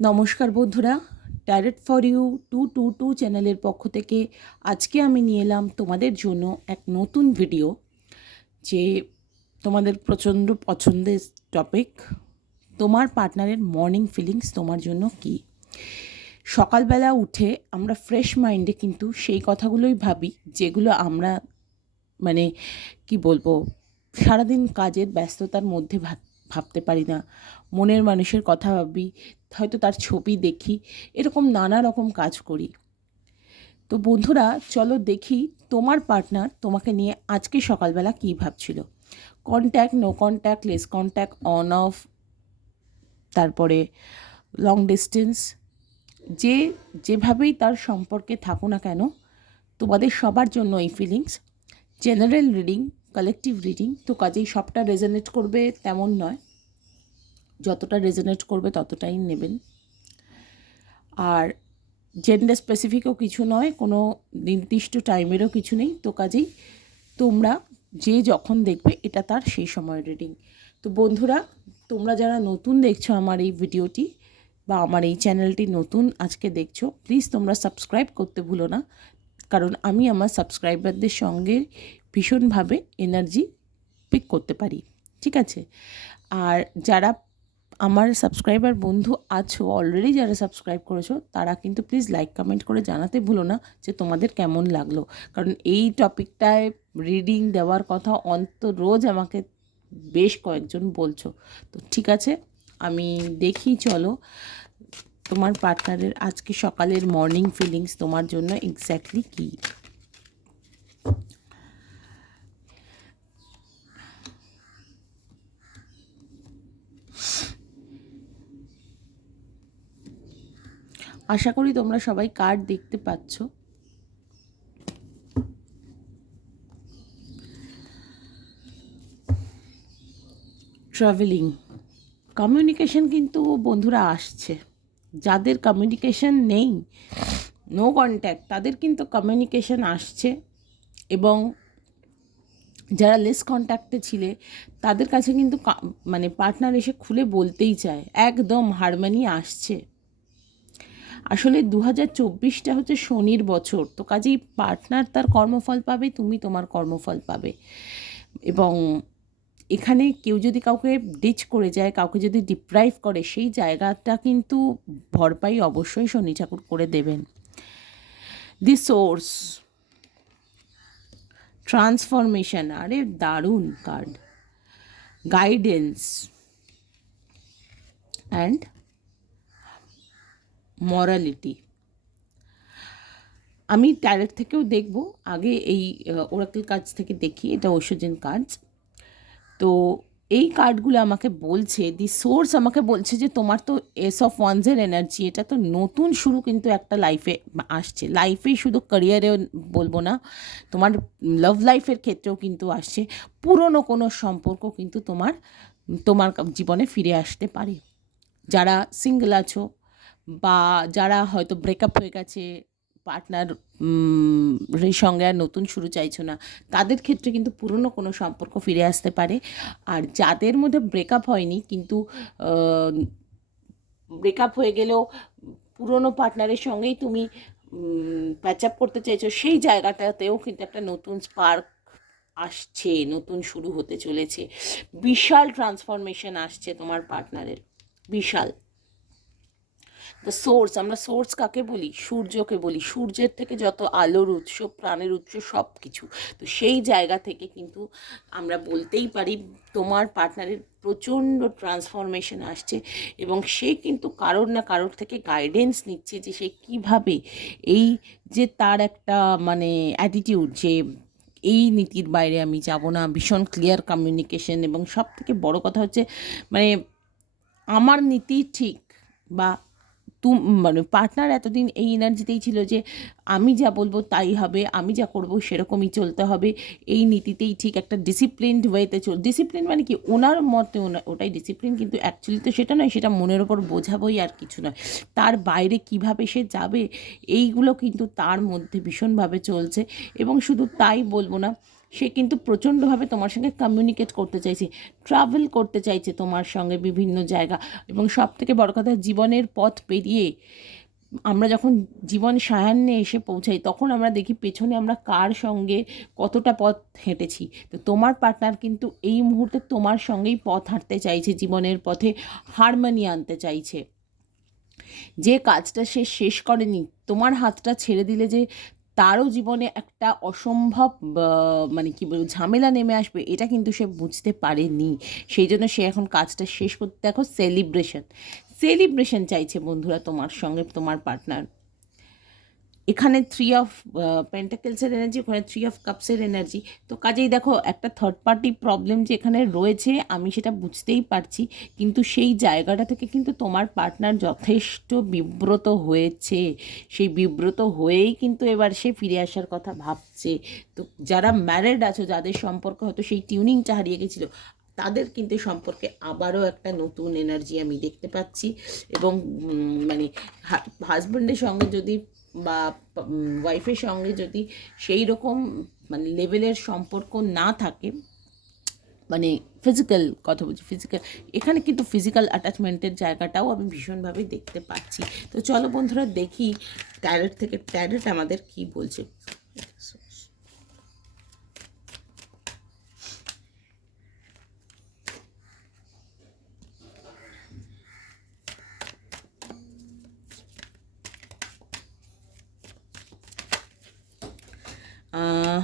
নমস্কার বন্ধুরা, direct for you 222 চ্যানেলের পক্ষ থেকে আজকে আমি নিয়ে এলাম তোমাদের জন্য এক নতুন ভিডিও, যে তোমাদের প্রচণ্ড পছন্দের টপিক, তোমার পার্টনারের মর্নিং ফিলিংস তোমার জন্য কি। সকালবেলা উঠে আমরা ফ্রেশ মাইন্ডে কিন্তু সেই কথাগুলোই ভাবি যেগুলো আমরা মানে কি বলবো, সারাদিন কাজের ব্যস্ততার মধ্যে ভাবতে পারি না। মনের মানুষের কথা ভাবি, হয়তো তার ছবি দেখি, এরকম নানা রকম কাজ করি। তো বন্ধুরা, চলো দেখি তোমার পার্টনার তোমাকে নিয়ে আজকে সকালবেলা কী ভাবছিল। Contact, no contact, less contact, on off, তারপরে লং ডিস্টেন্স, যেভাবেই তার সম্পর্কে থাকো না কেন, তোমাদের সবার জন্য এই feelings. General reading, collective reading, তো কাজেই সবটা রেজোনেট করবে তেমন নয়, যতটা রেজোনেট করবে ততটাই নেবেন। আর জেন্ডার স্পেসিফিকও কিছু নয়, কোনো নির্দিষ্ট টাইমেরও কিছু নেই, তো কাজেই তোমরা যে যখন দেখবে এটা তার সেই সময়ের রিডিং। তো বন্ধুরা, তোমরা যারা নতুন দেখছো আমার এই ভিডিওটি বা আমার এই চ্যানেলটি নতুন আজকে দেখছো, প্লিজ তোমরা সাবস্ক্রাইব করতে ভুলো না, কারণ আমি আমার সাবস্ক্রাইবারদের সঙ্গে ভীষণভাবে এনার্জি পিক করতে পারি, ঠিক আছে। আর যারা আমার সাবস্ক্রাইবার বন্ধু আছো, অলরেডি যারা সাবস্ক্রাইব করেছো, তারা কিন্তু প্লিজ লাইক কমেন্ট করে জানাতে ভুলো না যে তোমাদের কেমন লাগলো, কারণ এই টপিকটায় রিডিং দেওয়ার কথা রোজ আমাকে বেশ কয়েকজন বলছো। তো ঠিক আছে, আমি দেখি, চলো তোমার পার্টনারের আজকে সকালের মর্নিং ফিলিংস তোমার জন্য এক্স্যাক্টলি কী। আশা করি তোমরা সবাই কার্ড দেখতে পাচ্ছ। ট্রাভেলিং, কমিউনিকেশন কিন্তু বন্ধুরা আসছে। যাদের কমিউনিকেশন নেই, নো কন্ট্যাক্ট, তাদের কিন্তু কমিউনিকেশন আসছে, এবং যারা লেস কন্ট্যাক্টে ছিলে তাদের কাছে কিন্তু মানে পার্টনার এসে খুলে বলতেই চায়, একদম হারমোনি আসছে। আসলে 2024টা হচ্ছে শনির বছর, তো কাজেই পার্টনার তার কর্মফল পাবে, তুমি তোমার কর্মফল পাবে। এবং এখানে কেউ যদি কাউকে ডিচ করে যায়, কাউকে যদি ডিপ্রাইভ করে, সেই জায়গাটা কিন্তু ভরপাই অবশ্যই শনি ঠাকুর করে দেবেন। দি সোর্স, ট্রান্সফরমেশন, আরে দারুণ কার্ড, গাইডেন্স অ্যান্ড মরালিটি। আমি ডাইরেক্ট থেকেও দেখব, আগে এই ওরাকেল কার্ডস থেকে দেখি, এটা ঐশ্বর্যের কার্ডস। তো এই কার্ডগুলো আমাকে বলছে, দি সোর্স আমাকে বলছে যে তোমার তো এস অফ ওয়ান্সের এনার্জি, এটা তো নতুন শুরু কিন্তু একটা লাইফে আসছে, লাইফেই শুধু ক্যারিয়ারেও বলবো না, তোমার লাভ লাইফের ক্ষেত্রেও কিন্তু আসছে। পুরনো কোনো সম্পর্ক কিন্তু তোমার তোমার জীবনে ফিরে আসতে পারে। যারা সিঙ্গেল আছো বা যারা হয়তো ব্রেকআপ হয়ে গেছে, পার্টনার সঙ্গে আর নতুন শুরু চাইছো না, তাদের ক্ষেত্রে কিন্তু পুরনো কোনো সম্পর্ক ফিরে আসতে পারে। আর যাদের মধ্যে ব্রেকআপ হয়নি, কিন্তু ব্রেকআপ হয়ে গেলেও পুরনো পার্টনারের সঙ্গেই তুমি প্যাচ আপ করতে চাইছো, সেই জায়গাটাতেও কিন্তু একটা নতুন স্পার্ক আসছে, নতুন শুরু হতে চলেছে, বিশাল ট্রান্সফরমেশন আসছে তোমার পার্টনারের, বিশাল। দ্য সোর্স, আমরা সোর্স কাকে বলি? সূর্যকে বলি। সূর্যের থেকে যত আলোর উৎস, প্রাণের উৎস, সব কিছু। তো সেই জায়গা থেকে কিন্তু আমরা বলতেই পারি তোমার পার্টনারের প্রচণ্ড ট্রান্সফরমেশন আসছে, এবং সে কিন্তু কারোর না কারোর থেকে গাইডেন্স নিচ্ছে যে সে কীভাবে এই যে তার একটা মানে অ্যাটিটিউড, যে এই নীতির বাইরে আমি যাব না, ভীষণ ক্লিয়ার কমিউনিকেশন, এবং সব থেকে বড় কথা হচ্ছে মানে আমার নীতি ঠিক, বা মানে পার্টনার এতদিন এই এনার্জিতেই ছিল যে আমি যা বলবো তাই হবে, আমি যা করব সেরকমই চলতে হবে, এই নীতিতেই ঠিক, একটা ডিসিপ্লিনড ওয়েতে ডিসিপ্লিন মানে কি ওনার মতে, ওটাই ডিসিপ্লিন, কিন্তু অ্যাকচুয়ালি তো সেটা নয়, সেটা মনের ওপর বোঝাবোই আর কিছু নয়। তার বাইরে কিভাবে সে যাবে, এইগুলো কিন্তু তার মধ্যে ভীষণভাবে চলছে। এবং শুধু তাই বলবো না, সে কিন্তু প্রচণ্ডভাবে তোমার সঙ্গে কমিউনিকেট করতে চাইছে, ট্রাভেল করতে চাইছে তোমার সঙ্গে বিভিন্ন জায়গা। এবং সব থেকে বড় কথা, জীবনের পথ পেরিয়ে আমরা যখন জীবন সায়ান্নে এসে পৌঁছাই তখন আমরা দেখি পেছনে আমরা কার সঙ্গে কতটা পথ হেঁটেছি। তো তোমার পার্টনার কিন্তু এই মুহূর্তে তোমার সঙ্গেই পথ হাঁটতে চাইছে, জীবনের পথে হারমোনি আনতে চাইছে। যে কাজটা সে শেষ করেনি, তোমার হাতটা ছেড়ে দিলে যে তারও জীবনে একটা অসম্ভব মানে কী বলবো ঝামেলা নেমে আসবে, এটা কিন্তু সে বুঝতে পারেনি। সেই জন্য সে এখন কাজটা শেষ করতে, দেখো সেলিব্রেশন চাইছে বন্ধুরা তোমার সঙ্গে তোমার পার্টনার। এখানে 3 অফ পেন্টাকেলসের এনার্জি, ওখানে 3 অফ কাপসের এনার্জি। তো কাজেই দেখো একটা থার্ড পার্টি প্রবলেম যে এখানে রয়েছে, আমি সেটা বুঝতেই পারছি, কিন্তু সেই জায়গাটা থেকে কিন্তু তোমার পার্টনার যথেষ্ট বিব্রত হয়েছে। সেই বিব্রত হয়েই কিন্তু এবার সে ফিরে আসার কথা ভাবছে। তো যারা ম্যারিড আছো, যাদের সম্পর্ক হয়তো সেই টিউনিংটা হারিয়ে গেছিলো, তাদের কিন্তু সম্পর্কে আবারও একটা নতুন এনার্জি আমি দেখতে পাচ্ছি। এবং মানে হাজব্যান্ডের সঙ্গে যদি বা ওয়াইফের সঙ্গে যদি সেই রকম মানে লেভেলের সম্পর্ক না থাকে, মানে ফিজিক্যাল কথা বলছি, ফিজিক্যাল, এখানে কিন্তু ফিজিক্যাল অ্যাটাচমেন্টের জায়গাটাও আমি ভীষণভাবে দেখতে পাচ্ছি। তো চলো বন্ধুরা দেখি ট্যারেট আমাদের কি বলছে।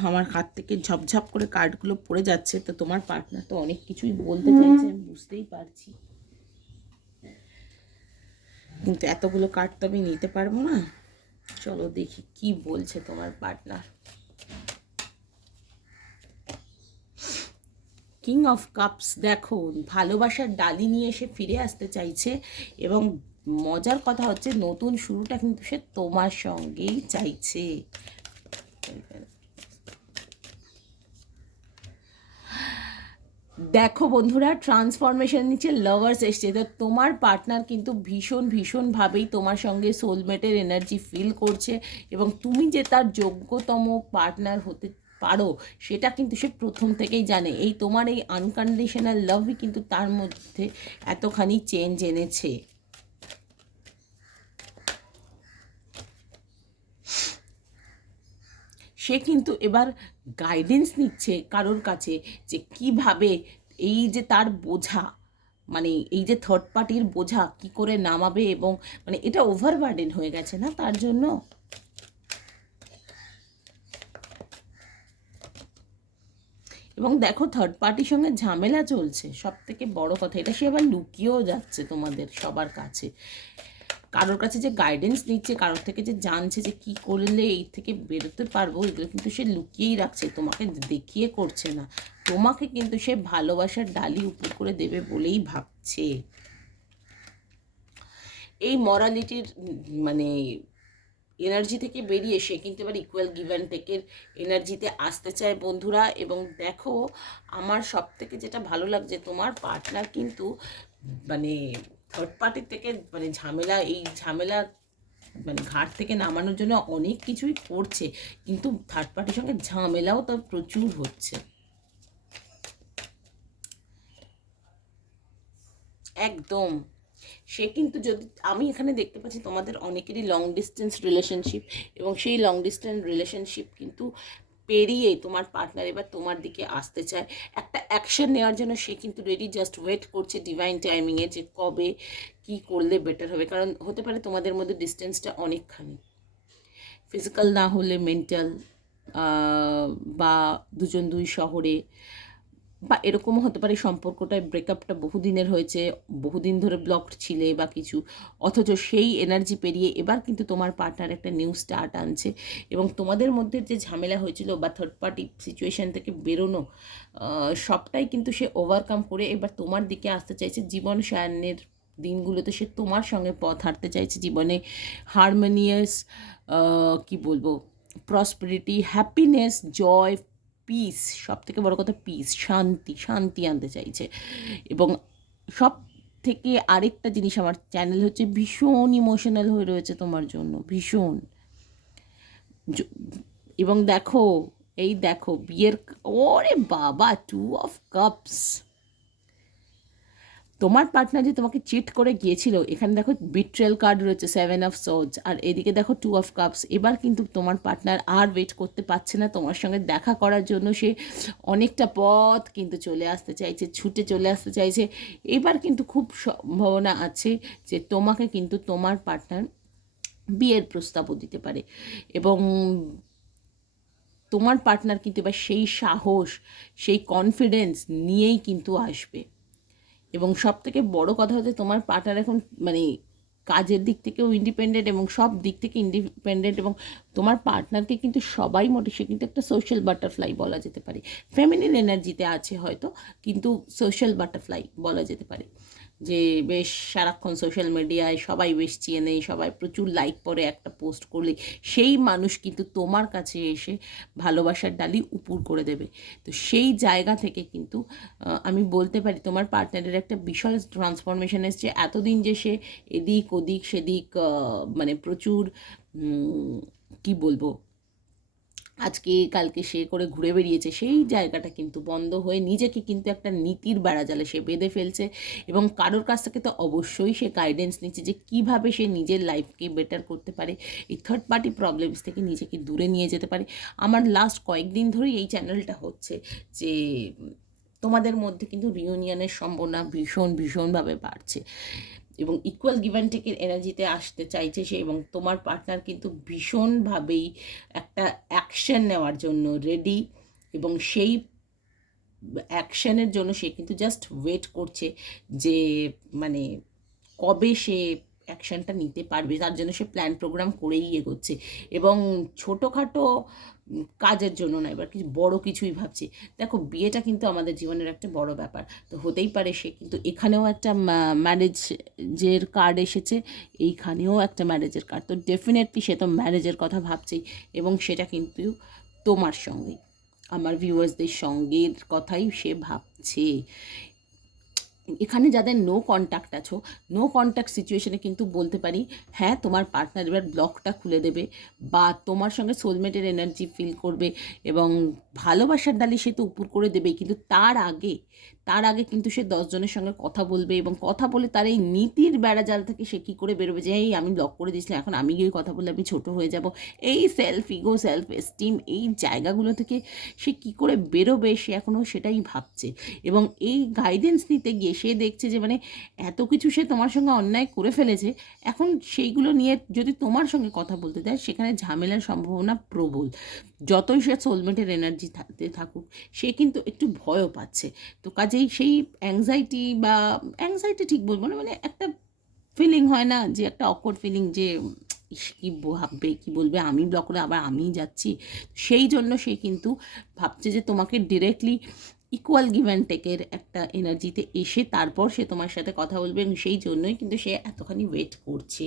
আমার হাত থেকে ঝপঝপ করে কার্ডগুলো পড়ে যাচ্ছে। তো তোমার পার্টনার তো অনেক কিছুই বলতে চাইছে, আমি বুঝতেই পারছি, কিন্তু এতগুলো কার্ড তো আমি নিতে পারবো না। চলো দেখি কি বলছে তোমার পার্টনার। কিং অফ কাপস, দেখো ভালোবাসার ডালি নিয়ে এসে ফিরে আসতে চাইছে। এবং মজার কথা হচ্ছে নতুন শুরুটা কিন্তু সে তোমার সঙ্গেই চাইছে। দেখো বন্ধুরা, ট্রান্সফরমেশন নিচে লাভার্স এসছে। তো তোমার পার্টনার কিন্তু ভীষণভাবেই তোমার সঙ্গে সোলমেটের এনার্জি ফিল করছে। এবং তুমি যে তার যোগ্যতম পার্টনার হতে পারো সেটা কিন্তু সে প্রথম থেকেই জানে। এই তোমার এই আনকন্ডিশনাল লাভই কিন্তু তার মধ্যে এতখানি চেঞ্জ এনেছে। সে কিন্তু এবার গাইডেন্স নিচ্ছে কারোর কাছে যে কিভাবে এই যে তার বোঝা, মানে এই যে থার্ড পার্টির বোঝা কি করে নামাবে। এবং মানে এটা ওভারবার্ডেন হয়ে গেছে না তার জন্য। এবং দেখো থার্ড পার্টির সঙ্গে ঝামেলা চলছে, সব থেকে বড় কথা এটা সে আবার লুকিয়েও যাচ্ছে তোমাদের সবার কাছে। কারোর কাছে যে গাইডেন্স নিচ্ছে, কারোর থেকে যে জানছে যে কি করলে এই থেকে বেরোতে পারবো, এগুলো কিন্তু সে লুকিয়েই রাখছে, তোমাকে দেখিয়ে করছে না। তোমাকে কিন্তু সে ভালোবাসার ডালি উপর করে দেবে বলেই ভাবছে। এই মরালিটির মানে এনার্জি থেকে বেরিয়ে সে কিন্তু এবার ইকুয়াল গিভ অ্যান্ড টেকের এনার্জিতে আসতে চায় বন্ধুরা। এবং দেখো আমার সব থেকে যেটা ভালো লাগছে, তোমার পার্টনার কিন্তু মানে থার্ড পার্টির থেকে মানে ঝামেলা মানে ঘাট থেকে নামানোর জন্য অনেক কিছুই করছে, কিন্তু থার্ড পার্টির সঙ্গে ঝামেলাও তো প্রচুর হচ্ছে। একদম, সে কিন্তু যদি আমি এখানে দেখতে পাচ্ছি তোমাদের অনেকেরই লং ডিস্টেন্স রিলেশনশিপ, এবং সেই লং ডিস্টেন্স রিলেশনশিপ কিন্তু পেরিয়ে তোমার পার্টনার এবার তোমার দিকে আসতে চায়। একটা অ্যাকশন নেওয়ার জন্য সে কিন্তু রেডি, জাস্ট ওয়েট করছে ডিভাইন টাইমিংয়ে যে কবে কি করলে বেটার হবে। কারণ হতে পারে তোমাদের মধ্যে ডিস্টেন্সটা অনেকখানি, ফিজিক্যাল না হলে মেন্টাল, বা দুজন দুই শহরে, বা এরকমও হতে পারে সম্পর্কটায় ব্রেকআপটা বহুদিনের হয়েছে, বহুদিন ধরে ব্লকড ছিলে বা কিছু, অথচ সেই এনার্জি পেরিয়ে এবার কিন্তু তোমার পার্টনার একটা নিউ স্টার্ট আনছে। এবং তোমাদের মধ্যে যে ঝামেলা হয়েছিল বা থার্ড পার্টি সিচুয়েশান থেকে বেরোনো, সবটাই কিন্তু সে ওভারকাম করে এবার তোমার দিকে আসতে চাইছে। জীবন সায়ান্নের দিনগুলোতে সে তোমার সঙ্গে পথ হাঁটতে চাইছে, জীবনে হারমোনিয়াস কি বলবো প্রসপেরিটি, হ্যাপিনেস, জয়, পিস, সব থেকে বড় কথা পিস, শান্তি আনতে চাইছে। এবং সব থেকে আরেকটা জিনিস, আমার চ্যানেল হচ্ছে ভীষণ ইমোশনাল হয়ে রয়েছে তোমার জন্য, ভীষণ। এবং দেখো এই দেখো বিয়ের, ওরে বাবা, 2 of Cups। তোমার পার্টনার যে তোমাকে চিট করে গিয়েছিল, এখানে দেখো বিট্রেল কার্ড রয়েছে, 7 of Swords, আর এদিকে দেখো 2 of Cups। এবার কিন্তু তোমার পার্টনার আর ওয়েট করতে পারছে না তোমার সঙ্গে দেখা করার জন্য, সে অনেকটা পথ কিন্তু চলে আসতে চাইছে, ছুটে চলে আসতে চাইছে। এবার কিন্তু খুব সম্ভাবনা আছে যে তোমাকে কিন্তু তোমার পার্টনার বিয়ের প্রস্তাবও দিতে পারে, এবং তোমার পার্টনার কিন্তু এবার সেই সাহস, সেই কনফিডেন্স নিয়েই কিন্তু আসবে। এবং সব থেকে বড় কথা হচ্ছে তোমার পার্টনার এখন মানে কাজের দিক থেকেও ইন্ডিপেন্ডেন্ট এবং সব দিক থেকে ইন্ডিপেন্ডেন্ট, এবং তোমার পার্টনারকে কিন্তু সবাই মোটে, সে কিন্তু একটা সোশ্যাল বাটারফ্লাই বলা যেতে পারে। ফেমিনিন এনার্জিতে আছে হয়তো, কিন্তু সোশ্যাল বাটারফ্লাই বলা যেতে পারে, যে বেশ সারাক্ষণ সোশ্যাল মিডিয়ায় সবাই বেশ চেনে, সবাই প্রচুর লাইক করে একটা পোস্ট করলে সেই মানুষ কিন্তু তোমার কাছে এসে ভালোবাসার ডালি উপুর করে দেবে। তো সেই জায়গা থেকে কিন্তু আমি বলতে পারি তোমার পার্টনারের একটা বিশাল ট্রান্সফরমেশন এসছে। এতদিন যে সে এদিক ওদিক সেদিক মানে প্রচুর কি বলবো, আজকে কালকে সে করে ঘুরে বেরিয়েছে, সেই জায়গাটা কিন্তু বন্ধ হয়ে নিজেকে কিন্তু একটা নীতির বেড়াজালে সে বেঁধে ফেলছে, এবং কারোর কাছ থেকে তো অবশ্যই সে গাইডেন্স নিচ্ছে যে কীভাবে সে নিজের লাইফকে বেটার করতে পারে, এই থার্ড পার্টি প্রবলেমস থেকে নিজেকে দূরে নিয়ে যেতে পারে। আমার লাস্ট কয়েকদিন ধরেই এই চ্যানেলটা হচ্ছে যে তোমাদের মধ্যে কিন্তু রিউনিয়নের সম্ভাবনা ভীষণভাবে বাড়ছে, এবং ইকুয়াল গিভ অ্যান্ড টেকের এনার্জিতে আসতে চাইছে সে, এবং তোমার পার্টনার কিন্তু ভীষণভাবেই একটা অ্যাকশন নেওয়ার জন্য রেডি, এবং সেই অ্যাকশনের জন্য সে কিন্তু জাস্ট ওয়েট করছে যে মানে কবে সে অ্যাকশনটা নিতে পারবে, তার জন্য সে প্ল্যান প্রোগ্রাম করেই এগোচ্ছে, এবং ছোটোখাটো কাজের জন্য না, এবার কিছু বড় কিছুই ভাবছে। দেখো বিয়েটা কিন্তু আমাদের জীবনের একটা বড় ব্যাপার, তো হতেই পারে সে কিন্তু এখানেও একটা ম্যারেজের কার্ড এসেছে, এইখানেও একটা ম্যারেজের কার্ড, তো ডেফিনেটলি সে তো ম্যারেজের কথা ভাবছেই, এবং সেটা কিন্তু তোমার সঙ্গেই, আমার ভিউয়ার্সদের সঙ্গের কথাই সে ভাবছে। এখানে যাদের নো কন্ট্যাক্ট আছো, নো কন্ট্যাক্ট সিচুয়েশনে কিন্তু বলতে পারি হ্যাঁ তোমার পার্টনার এবার ব্লকটা খুলে দেবে, বা তোমার সঙ্গে সোলমেটের এনার্জি ফিল করবে, এবং ভালোবাসার ডালি সে তো উপর করে দেবেই, কিন্তু তার আগে কিন্তু সে 10 জনের সঙ্গে কথা বলবে, এবং কথা বলে তার এই নীতির বেড়াজাল থেকে সে কী করে বেরোবে, যে এই আমি ব্লক করে দিয়েছিলাম, এখন আমি গিয়ে কথা বললে আমি ছোটো হয়ে যাব, এই সেলফ ইগো, সেলফ এস্টিম, এই জায়গাগুলো থেকে সে কী করে বেরোবে, সে এখনও সেটাই ভাবছে। এবং এই গাইডেন্স নিতে গিয়ে সে দেখছে যে মানে এত কিছু সে তোমার সঙ্গে অন্যায় করে ফেলেছে, এখন সেইগুলো নিয়ে যদি তোমার সঙ্গে কথা বলতে দেয় সেখানে ঝামেলার সম্ভাবনা প্রবল। যতই সে সোলমেটের এনার্জি থাকুক, সে কিন্তু একটু ভয়ও পাচ্ছে। তো কাজেই সেই অ্যাংজাইটি ঠিক বলবো না, মানে একটা ফিলিং হয় না, যে একটা অকওয়ার্ড ফিলিং, যে কী ভাববে কী বলবে, আমি ব্লক করে আবার আমিই যাচ্ছি, সেই জন্য সে কিন্তু ভাবছে যে তোমাকে ডিরেক্টলি ইকুয়াল গিভ অ্যান্ড টেকের একটা এনার্জিতে এসে তারপর সে তোমার সাথে কথা বলবে, এবং সেই জন্যই কিন্তু সে এতখানি ওয়েট করছে।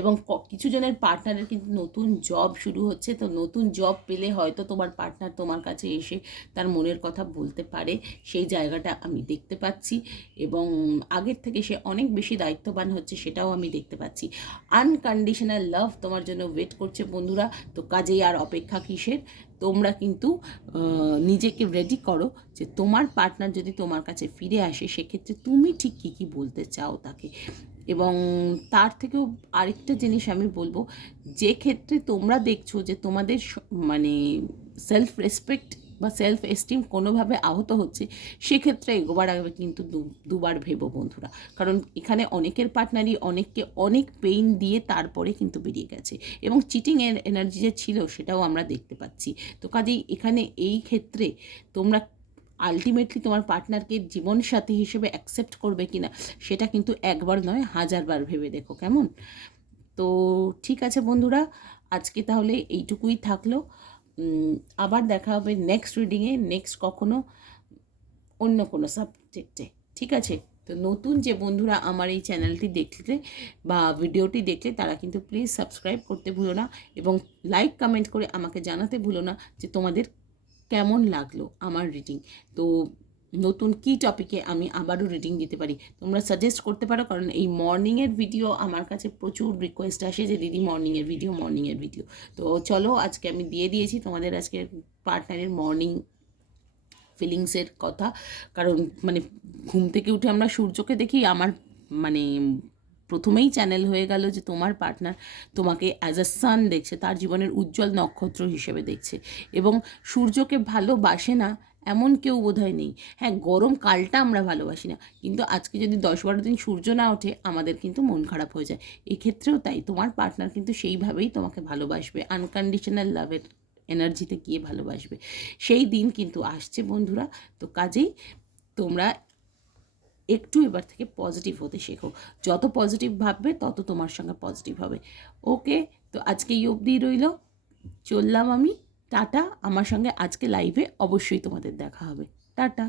এবং কিছু জনের পার্টনারের কিন্তু নতুন জব শুরু হচ্ছে, তো নতুন জব পেলে হয়তো তোমার পার্টনার তোমার কাছে এসে তার মনের কথা বলতে পারে, সেই জায়গাটা আমি দেখতে পাচ্ছি, এবং আগের থেকে সে অনেক বেশি দায়িত্ববান হচ্ছে, সেটাও আমি দেখতে পাচ্ছি। আনকন্ডিশনাল লাভ তোমার জন্য ওয়েট করছে বন্ধুরা, তো কাজেই আর অপেক্ষা কিসের, তোমরা কিন্তু নিজেকে রেডি করো যে তোমার পার্টনার যদি তোমার কাছে ফিরে আসে সেক্ষেত্রে তুমি ঠিক কী বলতে চাও তাকে। এবং তার থেকেও আরেকটা জিনিস আমি বলবো, যে ক্ষেত্রে তোমরা দেখছো যে তোমাদের মানে সেলফ রেসপেক্ট বা সেলফ এস্টিম কোনোভাবে আহত হচ্ছে, সেক্ষেত্রে এগোবার আগে কিন্তু দুবার ভেবো বন্ধুরা, কারণ এখানে অনেকের পার্টনারই অনেককে অনেক পেইন দিয়ে তারপরে কিন্তু বেরিয়ে গেছে, এবং চিটিংয়ের এনার্জি যে ছিল সেটাও আমরা দেখতে পাচ্ছি। তো কাজেই এখানে এই ক্ষেত্রে তোমরা আলটিমেটলি তোমার পার্টনারকে জীবনসাথী হিসেবে অ্যাকসেপ্ট করবে কি না, সেটা কিন্তু একবার নয় 1000বার ভেবে দেখো, কেমন? তো ঠিক আছে বন্ধুরা, আজকে তাহলে এইটুকুই থাকলো, আবার দেখা হবে নেক্সট রিডিংয়ে, নেক্সট কখনো অন্য কোনো সাবজেক্টে, ঠিক আছে? তো নতুন যে বন্ধুরা আমার এই চ্যানেলটি দেখলে বা ভিডিওটি দেখলে তারা কিন্তু প্লিজ সাবস্ক্রাইব করতে ভুলো না, এবং লাইক কমেন্ট করে আমাকে জানাতে ভুলো না যে তোমাদের কেমন লাগলো আমার রিডিং। তো নতুন কী টপিকে আমি আবারও রিডিং দিতে পারি তোমরা সাজেস্ট করতে পারো, কারণ এই মর্নিংয়ের ভিডিও আমার কাছে প্রচুর রিকোয়েস্ট আসে যে দিদি মর্নিংয়ের ভিডিও। তো চলো আজকে আমি দিয়ে দিয়েছি তোমাদের আজকে পার্টনারের মর্নিং ফিলিংসের কথা। কারণ মানে ঘুম থেকে উঠে আমরা সূর্যকে দেখি, আমার মানে প্রথমেই চ্যানেল হয়ে গেল যে তোমার পার্টনার তোমাকে অ্যাজ আ সান দেখছে, তার জীবনের উজ্জ্বল নক্ষত্র হিসেবে দেখছে, এবং সূর্যকে ভালোবাসে না এমন কেউ বোধহয় নেই। হ্যাঁ, গরমকালটা আমরা ভালোবাসি না, কিন্তু আজকে যদি 10-12 দিন সূর্য না ওঠে আমাদের কিন্তু মন খারাপ হয়ে যায়। এক্ষেত্রেও তাই, তোমার পার্টনার কিন্তু সেইভাবেই তোমাকে ভালোবাসবে, আনকন্ডিশনাল লাভের এনার্জিতে গিয়ে ভালোবাসবে। সেই দিন কিন্তু আসছে বন্ধুরা। তো কাজেই তোমরা একটু এবার থেকে পজিটিভ হতে শেখো, যত পজিটিভ ভাববে তত তোমার সঙ্গে পজিটিভ হবে। ওকে, তো আজকে এই অবধিই রইল, চললাম আমি। টাটা। আমার সঙ্গে আজকে লাইভে অবশ্যই তোমাদের দেখা হবে। টাটা।